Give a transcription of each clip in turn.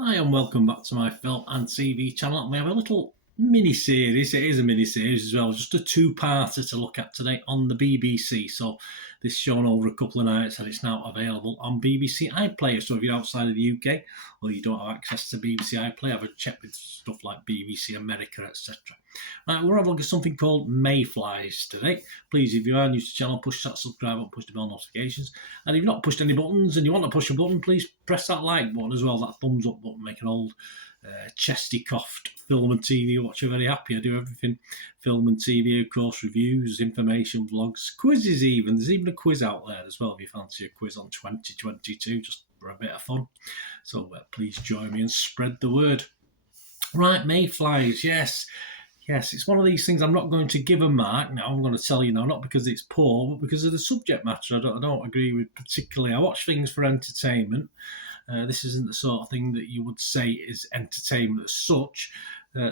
Hi and welcome back to my film and TV channel. And we have a little mini-series, it is a mini-series as well, just a two-parter to look at today on the BBC. So this is shown over a couple of nights and it's now available on BBC iPlayer. So if you're outside of the UK or you don't have access to BBC iPlayer, have a check with stuff like BBC America, etc. Right, we're having a look at something called Mayflies today. Please, if you are new to the channel, push that subscribe button, push the bell notifications. And if you've not pushed any buttons and you want to push a button, please press that like button as well, that thumbs up button, make an old chesty coughed film and TV watcher very happy. I do everything film and TV, of course, reviews, information, vlogs, quizzes even. There's even a quiz out there as well if you fancy a quiz on 2022, just for a bit of fun. So please join me and spread the word. Right, Mayflies, yes. Yes, it's one of these things I'm not going to give a mark. Now, I'm going to tell you now, not because it's poor, but because of the subject matter. I don't agree with particularly. I watch things for entertainment. This isn't the sort of thing that you would say is entertainment as such.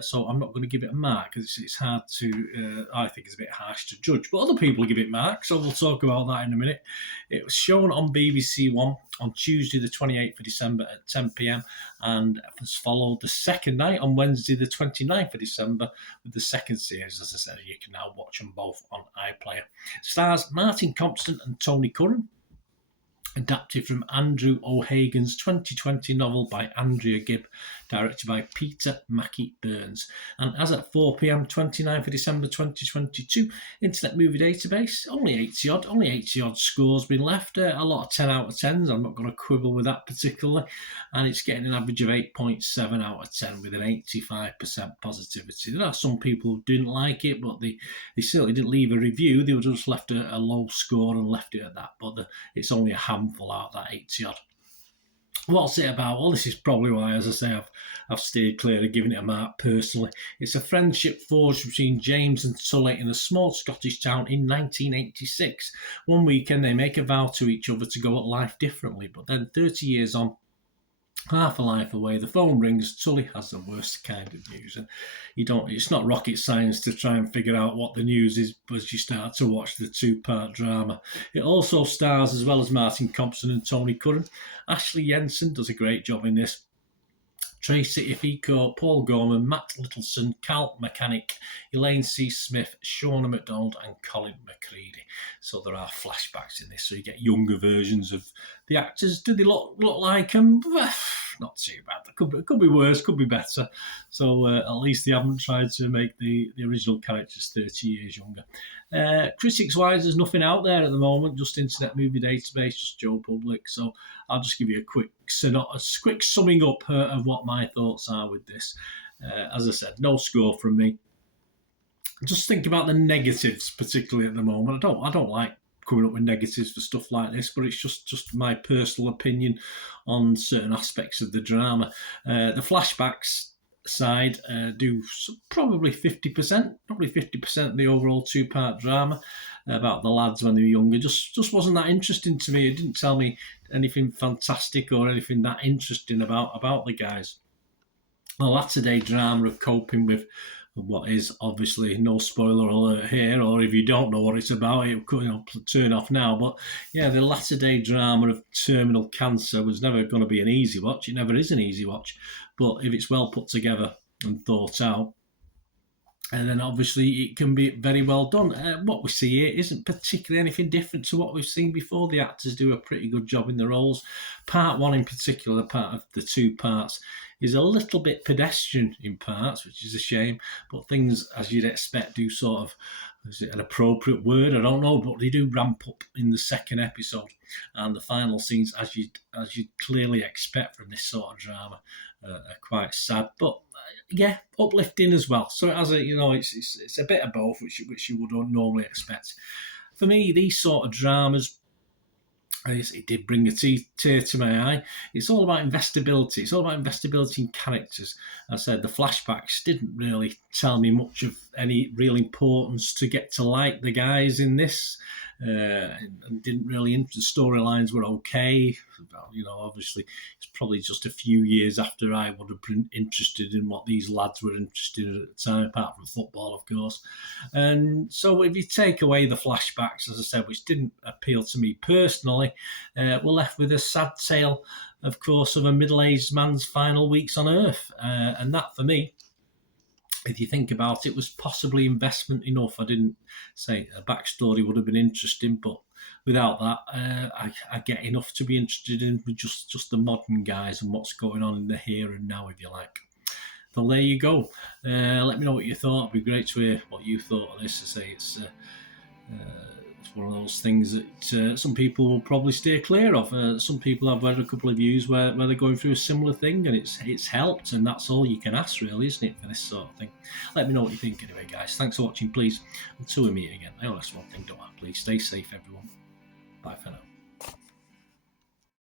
So I'm not going to give it a mark because it's hard to, I think it's a bit harsh to judge. But other people give it marks, so we'll talk about that in a minute. It was shown on BBC One on Tuesday the 28th of December at 10 p.m. and was followed the second night on Wednesday the 29th of December with the second series. As I said, you can now watch them both on iPlayer. Stars Martin Compston and Tony Curran. Adapted from Andrew O'Hagan's 2020 novel by Andrea Gibb, directed by Peter Mackie Burns. And as at 4 p.m, 29th of December 2022, Internet Movie Database, only 80 odd scores been left. A lot of 10 out of 10s, I'm not going to quibble with that particularly. And it's getting an average of 8.7 out of 10 with an 85% positivity. There are some people who didn't like it, but they certainly didn't leave a review. They just left a low score and left it at that. But it's only a handful out that 80 odd. What's it about? Well, this is probably why, as I say, I've stayed clear of giving it a mark personally. It's a friendship forged between James and Sully in a small Scottish town in 1986. One weekend they make a vow to each other to go at life differently, but then 30 years on, half a life away, the phone rings. Sully has the worst kind of news, and it's not rocket science to try and figure out what the news is as you start to watch the two-part drama. It also stars, as well as Martin Compston and Tony Curran, Ashley Jensen does a great job in this, Tracy Ifiko, Paul Gorman, Matt Littleson, Cal Mechanic, Elaine C. Smith, Shauna McDonald and Colin McCready. So there are flashbacks in this, so you get younger versions of the actors. Do they look like them? Not too bad. It could be worse, could be better. So at least they haven't tried to make the original characters 30 years younger. Critics-wise, there's nothing out there at the moment, just Internet Movie Database, just Joe Public. So I'll just give you a quick summing up of what my thoughts are with this. As I said, no score from me. Just think about the negatives, particularly at the moment. I don't like coming up with negatives for stuff like this, but it's just my personal opinion on certain aspects of the drama. The flashbacks side do probably 50% of the overall two-part drama about the lads when they were younger. Just wasn't that interesting to me. It didn't tell me anything fantastic or anything that interesting about the guys. The latter-day drama of coping with what is obviously no spoiler alert here, or if you don't know what it's about, it could turn off now. But yeah, the latter-day drama of terminal cancer was never going to be an easy watch. It never is an easy watch, but if it's well put together and thought out, and then obviously it can be very well done. What we see here isn't particularly anything different to what we've seen before. The actors do a pretty good job in the roles. Part one in particular, the part of the two parts, is a little bit pedestrian in parts, which is a shame, but things, as you'd expect, do sort of, is it an appropriate word? I don't know, but they do ramp up in the second episode, and the final scenes, as you'd clearly expect from this sort of drama, are quite sad, but yeah, uplifting as well. So it has it's a bit of both, which you would normally expect. For me, these sort of dramas, it did bring a tear to my eye. It's all about investability. It's all about investability in characters. As I said, the flashbacks didn't really tell me much of any real importance to get to like the guys in this. and didn't really. The storylines were okay. Obviously, it's probably just a few years after I would have been interested in what these lads were interested in at the time, apart from football, of course. And so, if you take away the flashbacks, as I said, which didn't appeal to me personally, we're left with a sad tale, of course, of a middle-aged man's final weeks on Earth, and that, for me, if you think about it, was possibly investment enough. I didn't say a backstory would have been interesting, but without that, I get enough to be interested in just the modern guys and what's going on in the here and now, if you like. So there you go. Let me know what you thought. It'd be great to hear what you thought of this. I say it's one of those things that some people will probably steer clear of. Some people, I've read a couple of views where they're going through a similar thing, and it's helped, and that's all you can ask, really, isn't it, for this sort of thing? Let me know what you think anyway, guys. Thanks for watching, please. Until we meet again, I always one thing, don't I? Please stay safe, everyone. Bye for now.